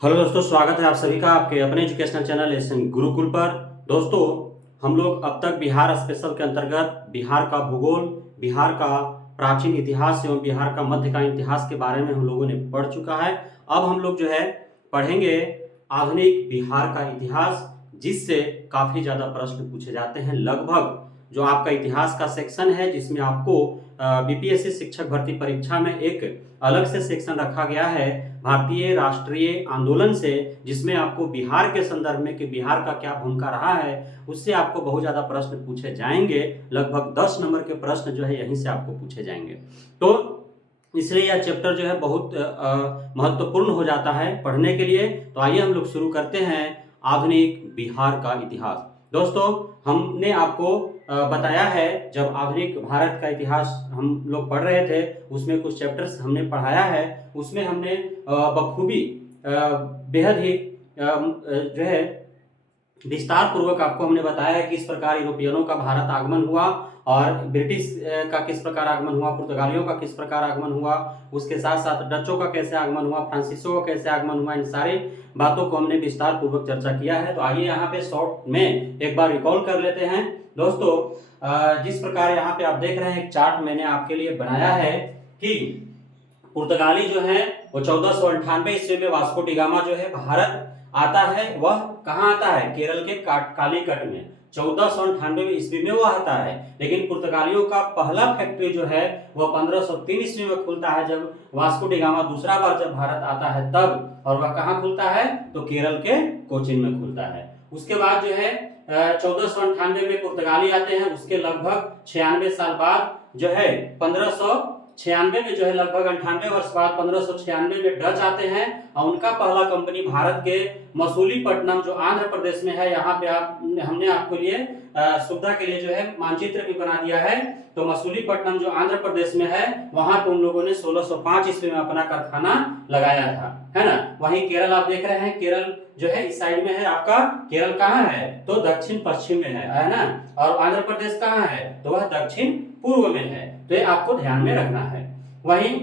Hello दोस्तों, स्वागत है आप सभी का आपके अपने एजुकेशनल चैनल एसएन गुरुकुल पर। दोस्तों, हम लोग अब तक बिहार स्पेशल के अंतर्गत बिहार का भूगोल, बिहार का प्राचीन इतिहास एवं बिहार का मध्यकालीन इतिहास के बारे में हम लोगों ने पढ़ चुका है। अब हम लोग जो है पढ़ेंगे आधुनिक बिहार का इतिहास, जिससे काफ़ी ज़्यादा प्रश्न पूछे जाते हैं। लगभग जो आपका इतिहास का सेक्शन है, जिसमें आपको बीपीएससी शिक्षक भर्ती परीक्षा में एक अलग से सेक्शन रखा गया है भारतीय राष्ट्रीय आंदोलन से, जिसमें आपको बिहार के संदर्भ में कि बिहार का क्या भूमिका रहा है, उससे आपको बहुत ज़्यादा प्रश्न पूछे जाएंगे। लगभग 10 नंबर के प्रश्न जो है यहीं से आपको पूछे जाएंगे। तो इसलिए यह चैप्टर जो है बहुत महत्वपूर्ण हो जाता है पढ़ने के लिए। तो आइए हम लोग शुरू करते हैं आधुनिक बिहार का इतिहास। दोस्तों, हमने आपको बताया है, जब आधुनिक भारत का इतिहास हम लोग पढ़ रहे थे उसमें कुछ चैप्टर्स हमने पढ़ाया है, उसमें हमने बखूबी बेहद ही जो है विस्तार पूर्वक आपको हमने बताया है किस प्रकार यूरोपियनों का भारत आगमन हुआ और ब्रिटिश का किस प्रकार आगमन हुआ, पुर्तगालियों का किस प्रकार आगमन हुआ, उसके साथ साथ डचों का कैसे आगमन हुआ, फ्रांसीसियों का कैसे आगमन हुआ। इन सारी बातों को हमने विस्तार पूर्वक चर्चा किया है। तो आइए यहाँ पे शॉर्ट में एक बार रिकॉल कर लेते हैं। दोस्तों, जिस प्रकार यहाँ पे आप देख रहे हैं एक चार्ट मैंने आपके लिए बनाया है कि पुर्तगाली जो है वो 1498 ईस्वी में वास्को डी गामा जो है भारत आता है। वह कहाँ आता है? केरल के कालीकट में 1498 ईस्वी में वह आता है। लेकिन पुर्तगालियों का पहला फैक्ट्री जो है वह 1503 ईस्वी में खुलता है, जब वास्को डी गामा दूसरा बार जब भारत आता है तब। और वह कहाँ खुलता है? तो केरल के कोचीन में खुलता है। उसके बाद जो है 1498 में पुर्तगाली आते हैं। उसके लगभग 96 साल बाद जो है 1596 में जो है लगभग 98 वर्ष बाद 1596 में डच आते हैं और उनका पहला कंपनी भारत के मसूलीपट्टनम जो आंध्र प्रदेश में है, यहाँ पे हमने आपके लिए सुविधा के लिए जो है मानचित्र भी बना दिया है। तो मसूलीपट्टनम जो आंध्र प्रदेश में है, वहां पे उन लोगों ने 1605 ईस्वी में अपना कारखाना लगाया था, है ना। वहीं केरल आप देख रहे हैं, केरल जो है इस साइड में है आपका। केरल कहाँ है? तो दक्षिण पश्चिम में है ना। और आंध्र प्रदेश कहाँ है? तो वह दक्षिण पूर्व में है। तो ये आपको ध्यान में रखना है। वहीं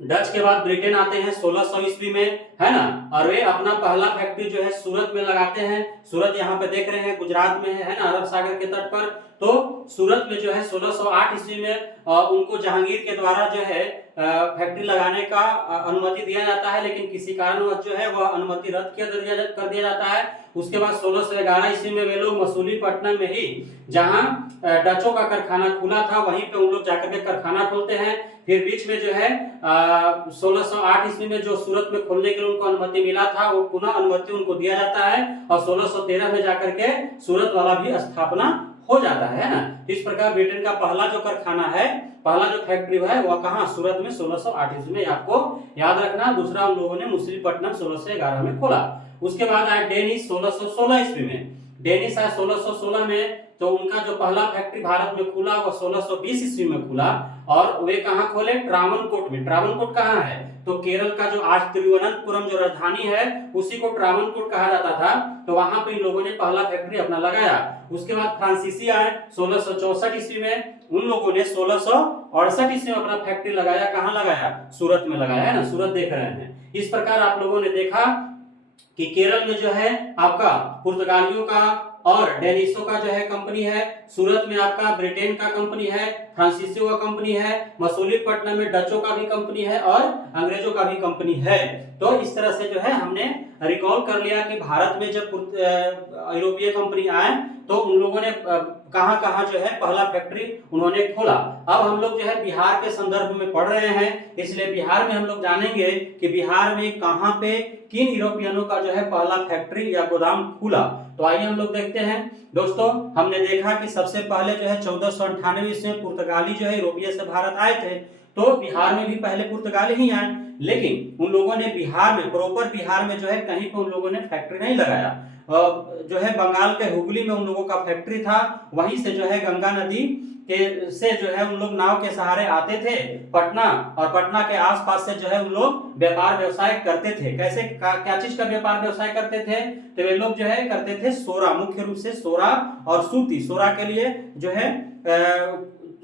डच के बाद ब्रिटेन आते हैं 1600 ईस्वी में, है ना। और वे अपना पहला फैक्ट्री जो है सूरत में लगाते हैं। सूरत यहाँ पे देख रहे हैं गुजरात में है ना, अरब सागर के तट पर। तो सूरत में जो है 1608 ईस्वी में उनको जहांगीर के द्वारा जो है फैक्ट्री लगाने का अनुमति दिया जाता है, लेकिन किसी कारणवश जो है वह अनुमति रद्द कर दिया जाता है। उसके बाद 1611 ईस्वी में वे लोग मसूलीपट्टनम में ही, जहां डचों का कारखाना खुला था, वहीं पे उन लोग जाकर के कारखाना खोलते हैं। फिर बीच में जो है 1608 ईस्वी में जो सूरत में खोलने के लिए उनको अनुमति मिला था, वो पुनः अनुमति उनको दिया जाता है और 1613 में जाकर के सूरत वाला भी स्थापना हो जाता है ना। इस प्रकार ब्रिटेन का पहला जो कारखाना है, पहला जो फैक्ट्री है, वह कहाँ? सूरत में 1608 ईस्वी में। आपको याद रखना। दूसरा उन लोगों ने मसूलीपट्टनम 1611 में खोला। उसके बाद आया डेनिश 1616 ईस्वी में। डेनिश आया 1616 में। तो उनका जो पहला फैक्ट्री भारत में खुला वो 1620 ईस्वी में खुला। और वे कहाँ खोले? ट्रावनकोट में। ट्रावनकोट कहाँ है? तो केरल का जो आज तिरुवनंतपुरम जो राजधानी है, उसी को ट्रावनकोट कहा जाता था। तो वहां पे इन लोगों ने पहला फैक्ट्री अपना लगाया। उसके बाद फ्रांसीसी आए 1664 ईस्वी में। उन लोगों ने 1668 ईस्वी में अपना फैक्ट्री लगाया। कहाँ लगाया? सूरत में लगाया, है ना। सूरत देख रहे हैं। इस प्रकार आप लोगों ने देखा कि केरल में जो है आपका पुर्तगालियों का और डेनिशों का जो है कंपनी है, सूरत में आपका ब्रिटेन का कंपनी है, फ्रांसीसियों का कंपनी है, मसूलीपट्टनम में डचों का भी कंपनी है और अंग्रेजों का भी कंपनी है। तो इस तरह से जो है हमने रिकॉल कर लिया कि भारत में जब यूरोपीय कंपनी आए तो उन लोगों ने कहां कहां जो है पहला फैक्ट्री उन्होंने खोला। अब हम लोग जो है बिहार के संदर्भ में पढ़ रहे हैं, इसलिए बिहार में हम लोग जानेंगे कि बिहार में कहां पे किन यूरोपियनों का जो है पहला फैक्ट्री या गोदाम खुला। तो आइए हम लोग देखते हैं। दोस्तों, हमने देखा कि सबसे पहले जो है 1498 ईस्वी में पुर्तगाली जो है यूरोपीय से भारत आए थे। तो बिहार में भी पहले पुर्तगाली ही आए, लेकिन उन लोगों ने बिहार में, प्रॉपर बिहार में जो है कहीं पे उन लोगों ने फैक्ट्री नहीं लगाया। जो है बंगाल के हुगली में उन लोगों का फैक्ट्री था। वहीं से जो है गंगा नदी के से जो है उन लोग नाव के सहारे आते थे पटना, और पटना के आसपास से जो है उन लोग व्यापार व्यवसाय करते थे। कैसे क्या चीज का व्यापार व्यवसाय करते थे? तो वे लोग जो है करते थे सोरा, मुख्य रूप से सोरा और सूती। सोरा के लिए जो है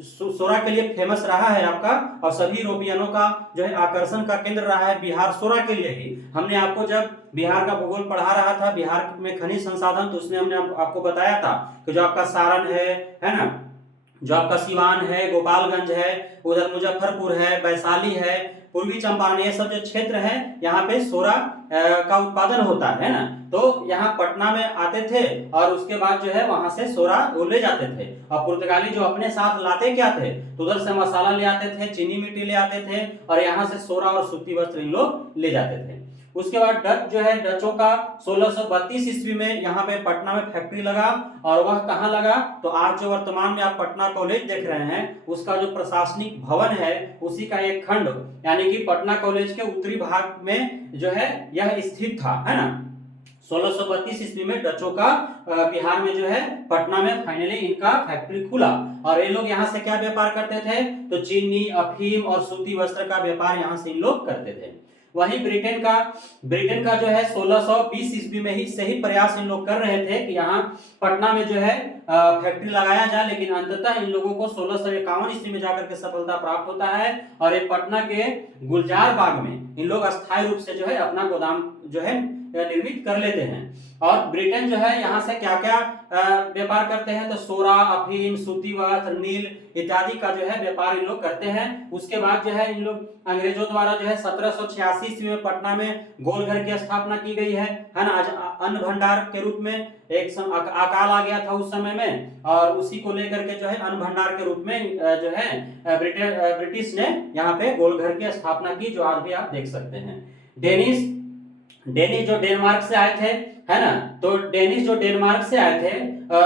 सोरा के लिए फेमस रहा है आपका, और सभी यूरोपियनों का जो है आकर्षण का केंद्र रहा है बिहार सोरा के लिए ही। हमने आपको जब बिहार का भूगोल पढ़ा रहा था, बिहार में खनिज संसाधन, तो उसमें हमने आपको बताया था कि जो आपका सारण है ना, जो आपका सिवान है, गोपालगंज है, उधर मुजफ्फरपुर है, वैशाली है, पूर्वी चंपारण, ये सब जो क्षेत्र है यहाँ पे सोरा का उत्पादन होता है ना। तो यहाँ पटना में आते थे और उसके बाद जो है वहां से सोरा वो ले जाते थे, और पुर्तगाली जो अपने साथ लाते क्या थे, तो उधर से मसाला ले आते थे, चीनी मिट्टी ले आते थे, और यहाँ से सोरा और सूती वस्त्र इन लोग ले जाते थे। उसके बाद डच जो है, डचों का 1632 ईस्वी में यहाँ पे पटना में फैक्ट्री लगा, और वह कहाँ लगा, तो आज जो वर्तमान में आप पटना कॉलेज देख रहे हैं, उसका जो प्रशासनिक भवन है उसी का एक खंड, यानी कि पटना कॉलेज के उत्तरी भाग में जो है यह स्थित था, है ना। 1632 ईस्वी में डचों का बिहार में जो है पटना में फाइनली इनका फैक्ट्री खुला, और ये लोग यहाँ से क्या व्यापार करते थे, तो चीनी, अफीम और सूती वस्त्र का व्यापार यहाँ से इन लोग करते थे। वहीं ब्रिटेन का जो है 1620 ईस्वी में ही से ही प्रयास इन लोग कर रहे थे कि यहाँ पटना में जो है फैक्ट्री लगाया जाए, लेकिन अंततः इन लोगों को 1651 ईस्वी में जाकर के सफलता प्राप्त होता है, और ये पटना के गुलजार बाग में इन लोग अस्थायी रूप से जो है अपना गोदाम जो है निर्मित कर लेते हैं। और ब्रिटेन जो है यहाँ से क्या क्या व्यापार करते हैं, तो सोरा, अफीम, सूती वस्त्र, नील इत्यादि का जो है व्यापार इन लोग करते हैं। उसके बाद जो है इन लोग अंग्रेजों द्वारा जो है 1786 ईस्वी में पटना में गोलघर की स्थापना की गई है ना। आज अन्न भंडार के रूप में एक अकाल आ गया था उस समय में, और उसी को लेकर के जो है अन्न भंडार के रूप में जो है ब्रिटिश ने यहाँ पे गोलघर की स्थापना की, जो आज भी आप देख सकते हैं। डेनिश जो डेनमार्क से आए थे, है ना, तो डेनिश जो डेनमार्क से आए थे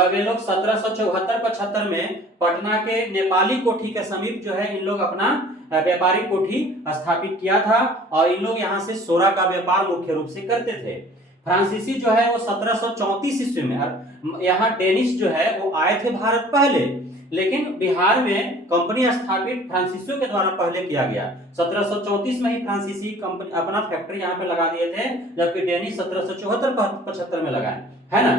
वे लोग 1774-75 में पटना के नेपाली कोठी के समीप जो है इन लोग अपना व्यापारिक कोठी स्थापित किया था, और इन लोग यहाँ से सोरा का व्यापार मुख्य रूप से करते थे। फ्रांसीसी जो है वो 1734 ईस्वी में, यहाँ डेनिश जो है वो आए थे भारत पहले, लेकिन बिहार में कंपनी स्थापित फ्रांसीसियों के द्वारा पहले किया गया। 1734 में ही फ्रांसीसी कंपनी अपना फैक्ट्री यहाँ पे लगा दिए थे, जबकि डेनिश 1774-75 में लगाए, है ना।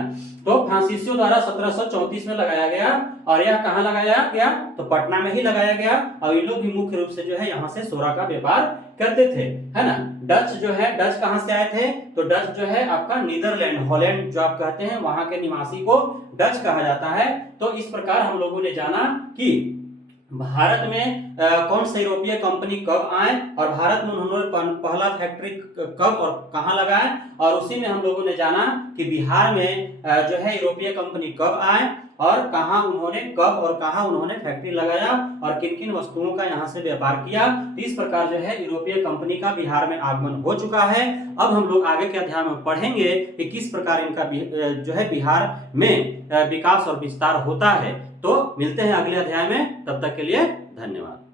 तो फ्रांसीसियों द्वारा 1734 में लगाया गया, और यह कहाँ लगाया गया, तो पटना में ही लगाया गया, और ये लोग भी मुख्य रूप से जो है यहाँ से सोरा का व्यापार करते थे, है ना। डच जो है, डच कहाँ से आए थे, तो डच जो है आपका नीदरलैंड, हॉलैंड जो आप कहते हैं, वहां के निवासी को डच कहा जाता है। तो इस प्रकार हम लोगों ने जाना कि भारत में कौन सा यूरोपीय कंपनी कब आए, और भारत में उन्होंने पहला फैक्ट्री कब और कहां लगाए, और उसी में हम लोगों ने जाना कि बिहार में जो है यूरोपीय कंपनी कब आए, और कहां उन्होंने कब और कहां उन्होंने फैक्ट्री लगाया, और किन किन वस्तुओं का यहां से व्यापार किया। इस प्रकार जो है यूरोपीय कंपनी का बिहार में आगमन हो चुका है। अब हम लोग आगे के अध्याय में पढ़ेंगे कि किस प्रकार इनका जो है बिहार में विकास और विस्तार होता है। तो मिलते हैं अगले अध्याय में, तब तक के लिए धन्यवाद।